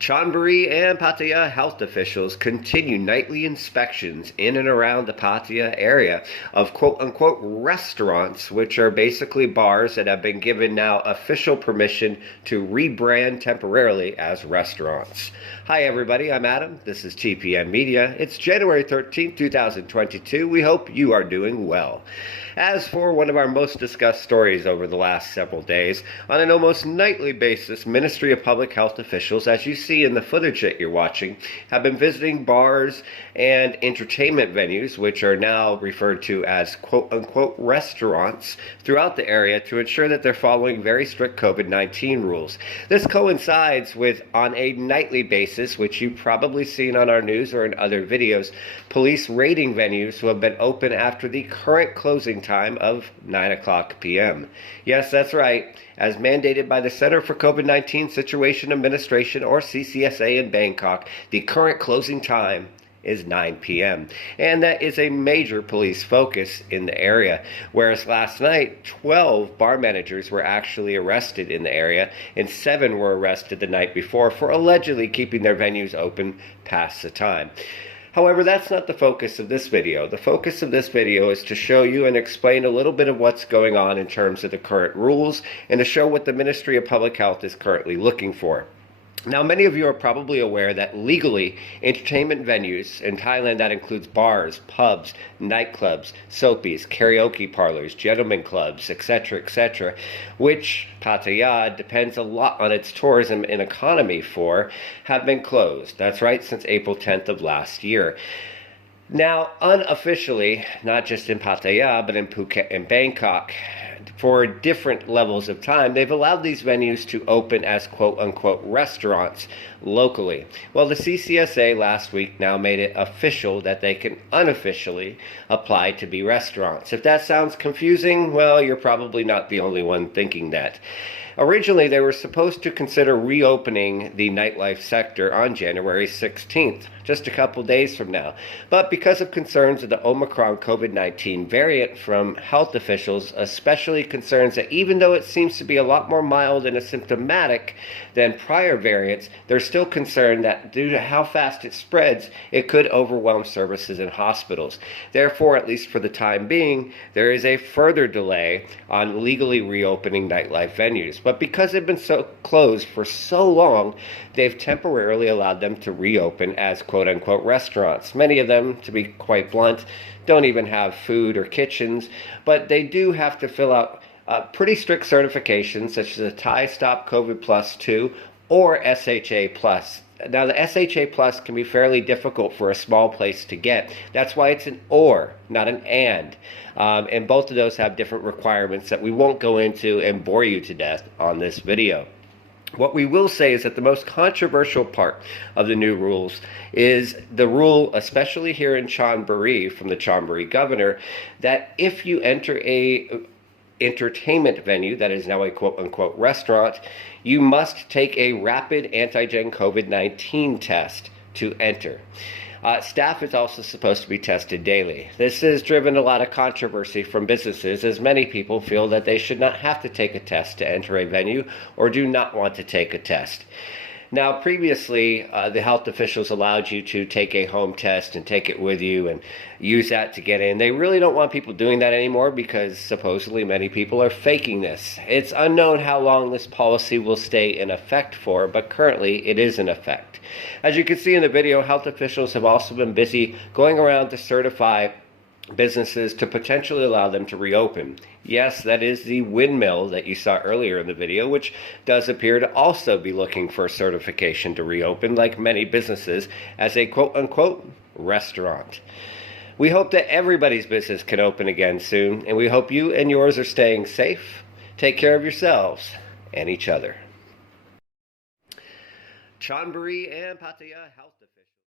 Chonburi and Pattaya health officials continue nightly inspections in and around the Pattaya area of quote-unquote restaurants, which are basically bars that have been given now official permission to rebrand temporarily as restaurants. Hi everybody, I'm Adam. This is TPN Media. It's January 13th, 2022. We hope you are doing well. As for one of our most discussed stories over the last several days, on an almost nightly basis, Ministry of Public Health officials, as you see in the footage that you're watching, have been visiting bars and entertainment venues, which are now referred to as quote-unquote restaurants, throughout the area to ensure that they're following very strict COVID-19 rules. This coincides with, on a nightly basis, which you've probably seen on our news or in other videos, police raiding venues who have been open after the current closing time of 9 o'clock p.m. Yes, that's right. As mandated by the Center for COVID-19 Situation Administration, or CCSA, in Bangkok, the current closing time is 9 p.m. And that is a major police focus in the area. Whereas last night, 12 bar managers were actually arrested in the area, and 7 were arrested the night before for allegedly keeping their venues open past the time. However, that's not the focus of this video. The focus of this video is to show you and explain a little bit of what's going on in terms of the current rules and to show what the Ministry of Public Health is currently looking for. Now, many of you are probably aware that legally, entertainment venues in Thailand, that includes bars, pubs, nightclubs, soapies, karaoke parlors, gentlemen clubs, etc., which Pattaya depends a lot on its tourism and economy for, have been closed. That's right, since April 10th of last year. Now, unofficially, not just in Pattaya, but in Phuket and Bangkok, for different levels of time, they've allowed these venues to open as quote-unquote restaurants locally. Well, the CCSA last week now made it official that they can unofficially apply to be restaurants. If that sounds confusing, well, you're probably not the only one thinking that. Originally, they were supposed to consider reopening the nightlife sector on January 16th, just a couple days from now. But because of concerns of the Omicron COVID-19 variant from health officials, especially concerns that even though it seems to be a lot more mild and asymptomatic than prior variants, they're still concerned that due to how fast it spreads, it could overwhelm services in hospitals. Therefore, at least for the time being, there is a further delay on legally reopening nightlife venues. But because they've been so closed for so long, they've temporarily allowed them to reopen as quote-unquote restaurants. Many of them, to be quite blunt, don't even have food or kitchens, but they do have to fill out pretty strict certifications, such as a Thai Stop COVID Plus 2 or SHA Plus. Now, the SHA Plus can be fairly difficult for a small place to get. That's why it's an or, not an and. And both of those have different requirements that we won't go into and bore you to death on this video. What we will say is that the most controversial part of the new rules is the rule, especially here in Chonburi, from the Chonburi governor, that if you enter a entertainment venue that is now a quote-unquote restaurant, you must take a rapid antigen COVID-19 test to enter. Staff is also supposed to be tested daily. This has driven a lot of controversy from businesses, as many people feel that they should not have to take a test to enter a venue or do not want to take a test. Now, previously, the health officials allowed you to take a home test and take it with you and use that to get in. They really don't want people doing that anymore because supposedly many people are faking this. It's unknown how long this policy will stay in effect for, but currently it is in effect. As you can see in the video, health officials have also been busy going around to certify businesses to potentially allow them to reopen. Yes, that is the windmill that you saw earlier in the video, which does appear to also be looking for certification to reopen, like many businesses, as a quote-unquote restaurant. We hope that everybody's business can open again soon, and we hope you and yours are staying safe. Take care of yourselves and each other. Chonburi and Pattaya Health